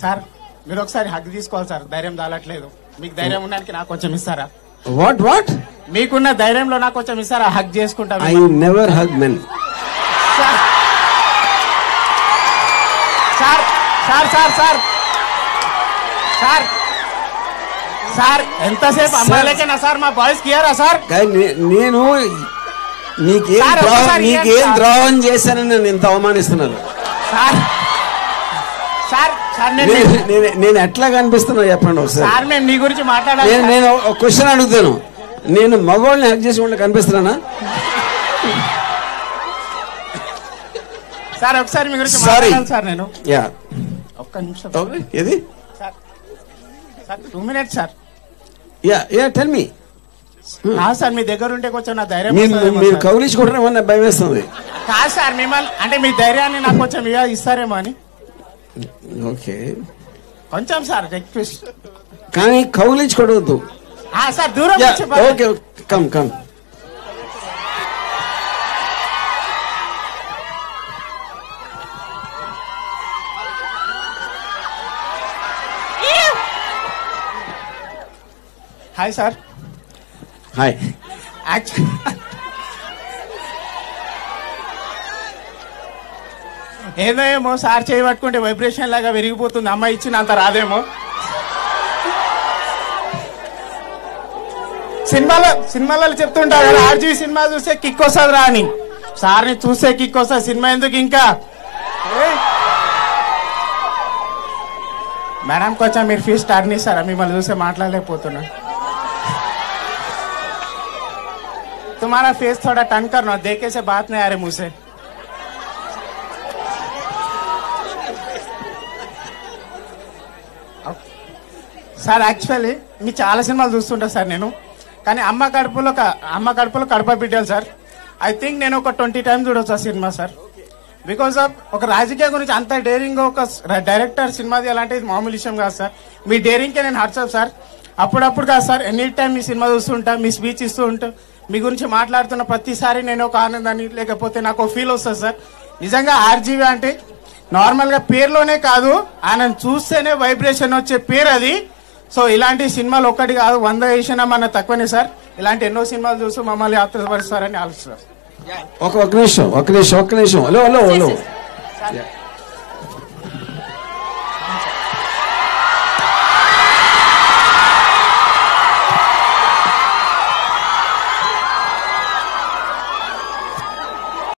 Sir మీరు ఒకసారి hug తీసుకోవాలి సార్, ధైర్యం దాలట్లేదు. మీకు ధైర్యం ఉండడానికి నాకు కొంచెం ఇస్తారా? వాట్ మీకున్న ధైర్యంలో నాకు కొంచెం ఇస్తారా? హగ్ చేసుకుంటా. I never hug men. Sir sir sir sir sir sir sir ఎంతసేపు అమ్మాయిలకేనా సార్, మా బాయ్స్ కియరా సార్? నేను నీకేం ద్రోహం చేశానని నన్ను ఇంత అవమానిస్తున్నారు సార్. సార్ సార్ నేను ఎట్లా కనిపిస్తున్నా చెప్పండి ఒకసారి. సార్ మేము నీ గురించి మాట్లాడాలి. నేను ఒక క్వశ్చన్ అడుగుతాను, నేను మగవాళ్ళని హక్ చేసి ఉంటే కనిపిస్తున్నానా? సార్ ఒకసారి మీ గురించి మాట్లాడాలి సార్. నేను ఒక్క నిమిషం. ఏది sir? Sir 2 minutes sir. Tell me. Sir మీ దగ్గర ఉంటే కొంచెం నా ధైర్యం. మీరు కౌలించుకుంటారేమో నాకు భయం వేస్తుంది. కాదు సార్, మిమ్మల్ని అంటే మీ ధైర్యాన్ని నాకు కొంచెం ఇస్తారేమో అని. ఓకే కొంచెం సార్ రిక్వెస్ట్. కానీ కౌలించుకోవద్దు సార్, దూరం. Okay come come. Hi sir. Hi. ఏదో ఏమో సార్ చేయబట్టుకుంటే వైబ్రేషన్ లాగా విరిగిపోతుంది. అమ్మాయి ఇచ్చిన అంత రాదేమో. సినిమాలలో చెప్తుంటారు కదా, ఆర్జీవి సినిమా చూస్తే కిక్ వస్తుంది రా అని. సార్ని చూస్తే కిక్ వస్తుంది, సినిమా ఎందుకు ఇంకా? మేడం కొంచెం మీరు ఫీజు స్టార్ట్ చేస్తారా? మిమ్మల్ని చూస్తే మాట్లాడలేకపోతున్నా. तुम्हारा फेस थोड़ा टर्न करना, देखे से बात नहीं आ रही मुझसे. సార్ యాక్చువల్లీ మీ చాలా సినిమాలు చూస్తుంటా సార్ నేను. కానీ అమ్మ కడుపులో కడప బిడ్డలు సార్. ఐ థింక్ నేను ఒక 20 times చూడొచ్చు ఆ సినిమా సార్. బికాస్ ఆఫ్ ఒక రాజకీయ గురించి అంత డేరింగ్ ఒక డైరెక్టర్ సినిమాది అలాంటిది మామూలు విషయం కాదు సార్. మీ డేరింగ్కే నేను హర్ట్స్ సార్. అప్పుడప్పుడు కాదు సార్, ఎనీ టైం మీ సినిమా చూస్తుంటా, మీ స్పీచ్ ఇస్తూ ఉంటా, మీ గురించి మాట్లాడుతున్న ప్రతిసారి నేను ఒక ఆనందాన్ని లేకపోతే నాకు ఒక ఫీల్ వస్తుంది సార్. నిజంగా ఆర్జీవి అంటే నార్మల్గా పేరులోనే కాదు, ఆయనను చూస్తేనే వైబ్రేషన్ వచ్చే పేరు అది. సో ఇలాంటి సినిమాలు ఒక్కటి కాదు, 100 వేసినా మన తక్కువనే సార్. ఇలాంటి ఎన్నో సినిమాలు చూస్తూ మమ్మల్ని ఆత్మపరుస్తారని ఆలోచిస్తారు. ఒక నిమిషం. హలో